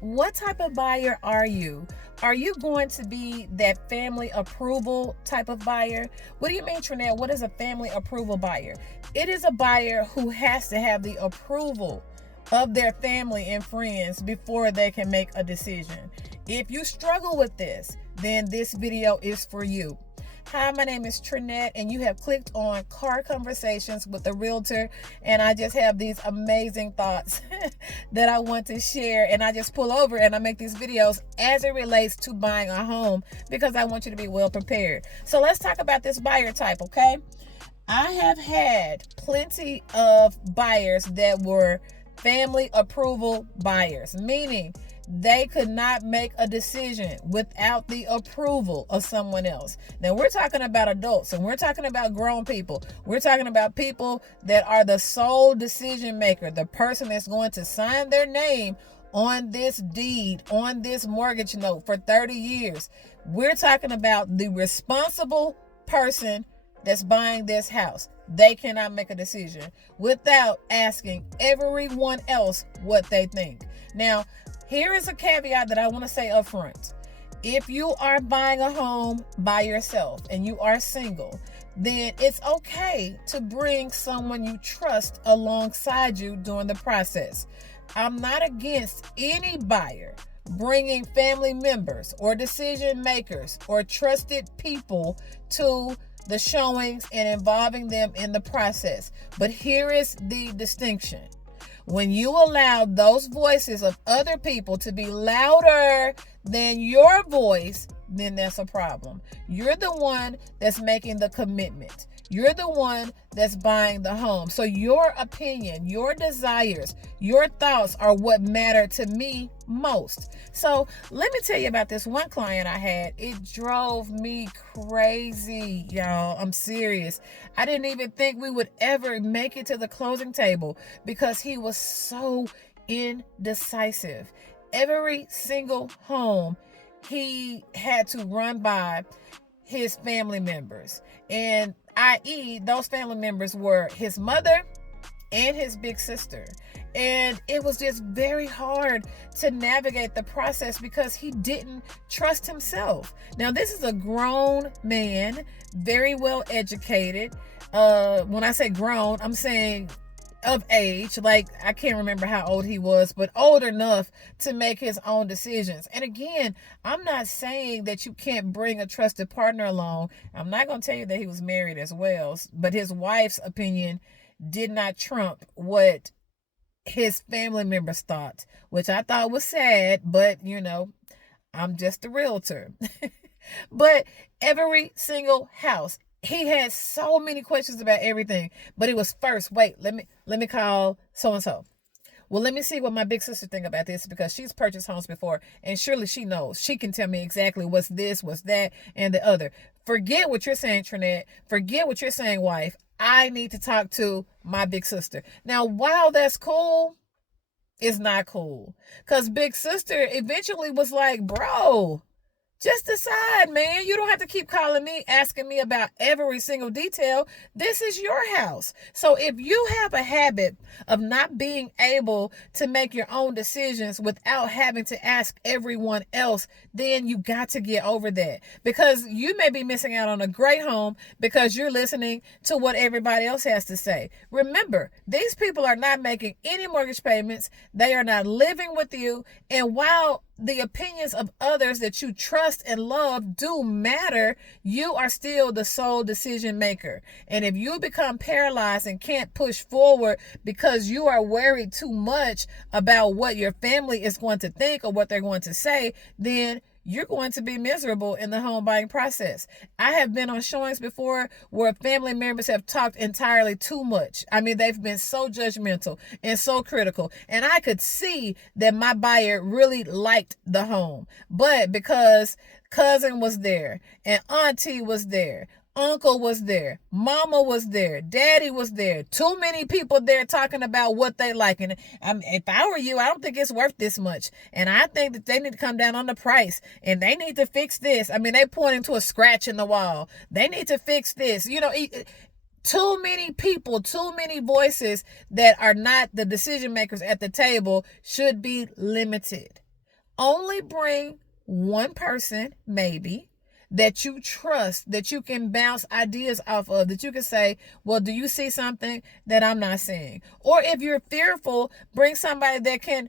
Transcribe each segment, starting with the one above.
What type of buyer are you? Are you going to be that family approval type of buyer? What do you mean, Tranett? What is a family approval buyer? It is a buyer who has to have the approval of their family and friends before they can make a decision. If you struggle with this, then this video is for you. Hi, my name is Tranett, and you have clicked on Car Conversations with a Realtor, and I just have these amazing thoughts that I want to share, and I just pull over and I make these videos as it relates to buying a home because I want you to be well prepared. So let's talk about this buyer type, okay? I have had plenty of buyers that were family approval buyers, meaning they could not make a decision without the approval of someone else. Now, we're talking about adults and we're talking about grown people. We're talking about people that are the sole decision maker, the person that's going to sign their name on this deed, on this mortgage note for 30 years. We're talking about the responsible person that's buying this house. They cannot make a decision without asking everyone else what they think. Now, here is a caveat that I want to say up front. If you are buying a home by yourself and you are single, then it's okay to bring someone you trust alongside you during the process. I'm not against any buyer bringing family members or decision makers or trusted people to the showings and involving them in the process. But here is the distinction. When you allow those voices of other people to be louder than your voice, then that's a problem. You're the one that's making the commitment. You're the one that's buying the home. So your opinion, your desires, your thoughts are what matter to me most. So let me tell you about this one client I had. It drove me crazy, y'all. I'm serious. I didn't even think we would ever make it to the closing table because he was so indecisive. Every single home he had to run by his family members, and i.e. those family members were his mother and his big sister. And it was just very hard to navigate the process because he didn't trust himself. Now, this is a grown man, very well educated. When I say grown, I'm saying of age. Like, I can't remember how old he was, but old enough to make his own decisions. And again, I'm not saying that you can't bring a trusted partner along. I'm not going to tell you that he was married as well, but his wife's opinion did not trump what his family members thought, which I thought was sad, but I'm just a realtor. But every single house, he had so many questions about everything, but it was first, wait, let me call so-and-so. Well, let me see what my big sister think about this because she's purchased homes before and surely she knows. She can tell me exactly what's this, what's that, and the other. Forget what you're saying, Tranett. Forget what you're saying, wife. I need to talk to my big sister. Now, while that's cool, it's not cool. Because big sister eventually was like, bro, just decide, man. You don't have to keep calling me, asking me about every single detail. This is your house. So if you have a habit of not being able to make your own decisions without having to ask everyone else, then you got to get over that. Because you may be missing out on a great home because you're listening to what everybody else has to say. Remember, these people are not making any mortgage payments. They are not living with you. And while the opinions of others that you trust and love do matter, you are still the sole decision maker. And if you become paralyzed and can't push forward because you are worried too much about what your family is going to think or what they're going to say, then you're going to be miserable in the home buying process. I have been on showings before where family members have talked entirely too much. I mean, they've been so judgmental and so critical. And I could see that my buyer really liked the home. But because cousin was there and auntie was there, uncle was there, mama was there, daddy was there, too many people there talking about what they like. And if I were you, I don't think it's worth this much. And I think that they need to come down on the price and they need to fix this. I mean, they pointing to a scratch in the wall. They need to fix this. Too many people, too many voices that are not the decision makers at the table should be limited. Only bring one person, maybe, that you trust, that you can bounce ideas off of, that you can say, well, do you see something that I'm not seeing? Or if you're fearful, bring somebody that can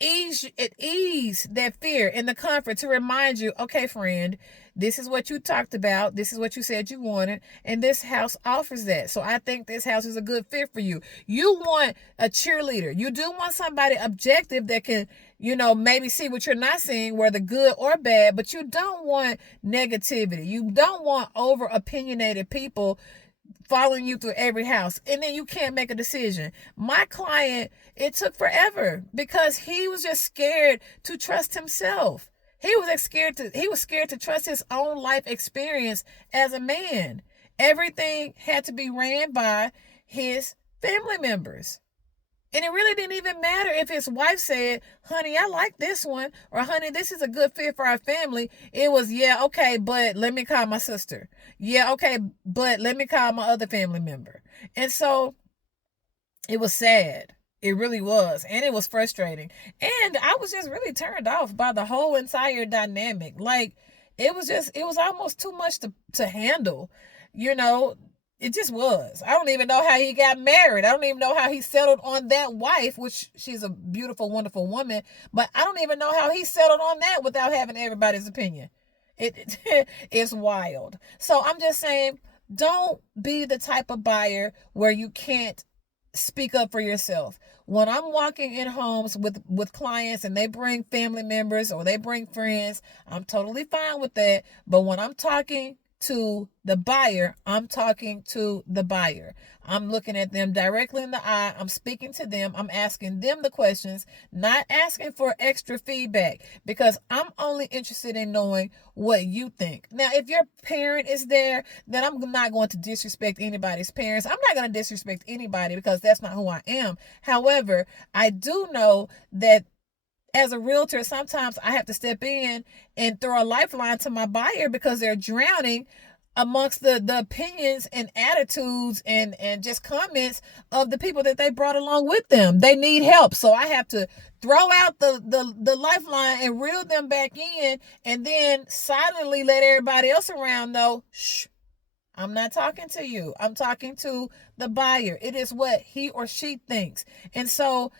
ease that fear and the comfort to remind you, okay, friend, this is what you talked about, this is what you said you wanted, and this house offers that. So I think this house is a good fit for you. You want a cheerleader. You do want somebody objective that can, maybe see what you're not seeing, whether good or bad, but you don't want negativity. You don't want over opinionated people following you through every house, and then you can't make a decision. My client, it took forever because he was just scared to trust himself. He was scared to trust his own life experience as a man. Everything had to be ran by his family members. And it really didn't even matter if his wife said, honey, I like this one, or honey, this is a good fit for our family. It was, yeah, okay, but let me call my sister. Yeah, okay, but let me call my other family member. And so it was sad. It really was. And it was frustrating. And I was just really turned off by the whole entire dynamic. Like, it was almost too much to handle. It just was. I don't even know how he got married. I don't even know how he settled on that wife, which she's a beautiful, wonderful woman. But I don't even know how he settled on that without having everybody's opinion. It's wild. So I'm just saying, don't be the type of buyer where you can't speak up for yourself. When I'm walking in homes with clients and they bring family members or they bring friends, I'm totally fine with that. But when I'm talking to the buyer, I'm talking to the buyer. I'm looking at them directly in the eye. I'm speaking to them. I'm asking them the questions, not asking for extra feedback, because I'm only interested in knowing what you think. Now, if your parent is there, then I'm not going to disrespect anybody's parents. I'm not going to disrespect anybody because that's not who I am. However, I do know that as a realtor, sometimes I have to step in and throw a lifeline to my buyer because they're drowning amongst the opinions and attitudes and just comments of the people that they brought along with them. They need help. So I have to throw out the lifeline and reel them back in, and then silently let everybody else around know, shh, I'm not talking to you. I'm talking to the buyer. It is what he or she thinks. And so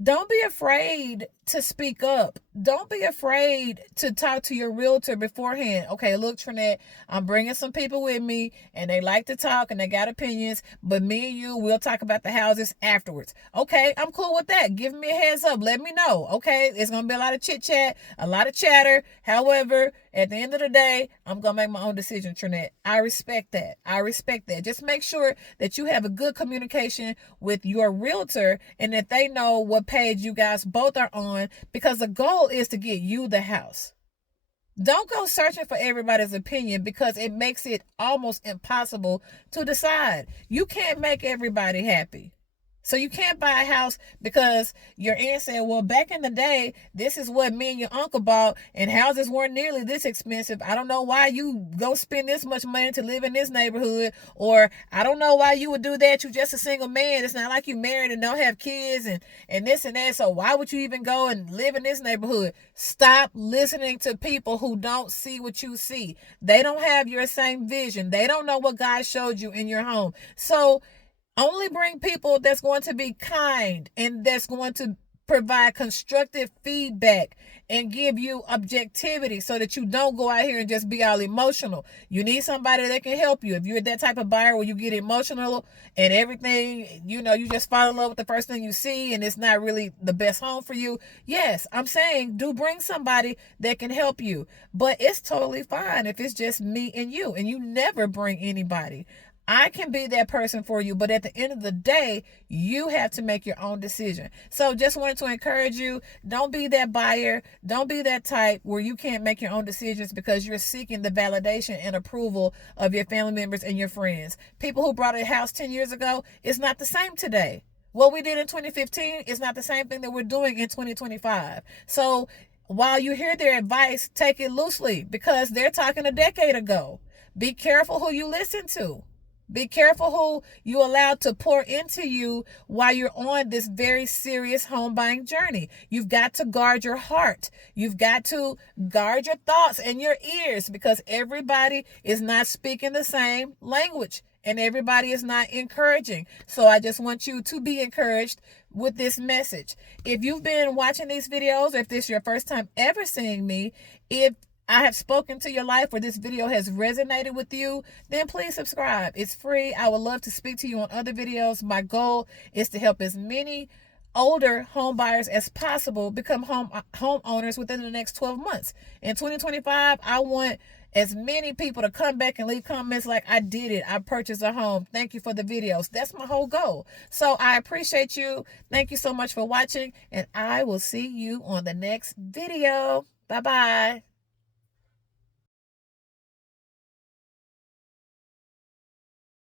don't be afraid to speak up. Don't be afraid to talk to your realtor beforehand. Okay, look, Tranett, I'm bringing some people with me and they like to talk and they got opinions, but me and you, we'll talk about the houses afterwards. Okay, I'm cool with that. Give me a heads up. Let me know. Okay, it's going to be a lot of chit chat, a lot of chatter. However, at the end of the day, I'm going to make my own decision, Tranett. I respect that. Just make sure that you have a good communication with your realtor and that they know what page you guys both are on, because the goal is to get you the house. Don't go searching for everybody's opinion because it makes it almost impossible to decide. You can't make everybody happy. So you can't buy a house because your aunt said, well, back in the day, this is what me and your uncle bought, and houses weren't nearly this expensive. I don't know why you go spend this much money to live in this neighborhood, or I don't know why you would do that. You're just a single man. It's not like you married and don't have kids and this and that. So why would you even go and live in this neighborhood? Stop listening to people who don't see what you see. They don't have your same vision. They don't know what God showed you in your home. So only bring people that's going to be kind and that's going to provide constructive feedback and give you objectivity so that you don't go out here and just be all emotional. You need somebody that can help you. If you're that type of buyer where you get emotional and everything, you just fall in love with the first thing you see and it's not really the best home for you. Yes, I'm saying do bring somebody that can help you. But it's totally fine if it's just me and you never bring anybody. I can be that person for you, but at the end of the day, you have to make your own decision. So just wanted to encourage you, don't be that buyer. Don't be that type where you can't make your own decisions because you're seeking the validation and approval of your family members and your friends. People who bought a house 10 years ago, it's not the same today. What we did in 2015 is not the same thing that we're doing in 2025. So while you hear their advice, take it loosely because they're talking a decade ago. Be careful who you listen to. Be careful who you allow to pour into you while you're on this very serious home buying journey. You've got to guard your heart. You've got to guard your thoughts and your ears, because everybody is not speaking the same language and everybody is not encouraging. So I just want you to be encouraged with this message. If you've been watching these videos, or if this is your first time ever seeing me, if I have spoken to your life or this video has resonated with you, then please subscribe. It's free. I would love to speak to you on other videos. My goal is to help as many older home buyers as possible become homeowners within the next 12 months. In 2025, I want as many people to come back and leave comments like, I did it. I purchased a home. Thank you for the videos. That's my whole goal. So I appreciate you. Thank you so much for watching, and I will see you on the next video. Bye-bye.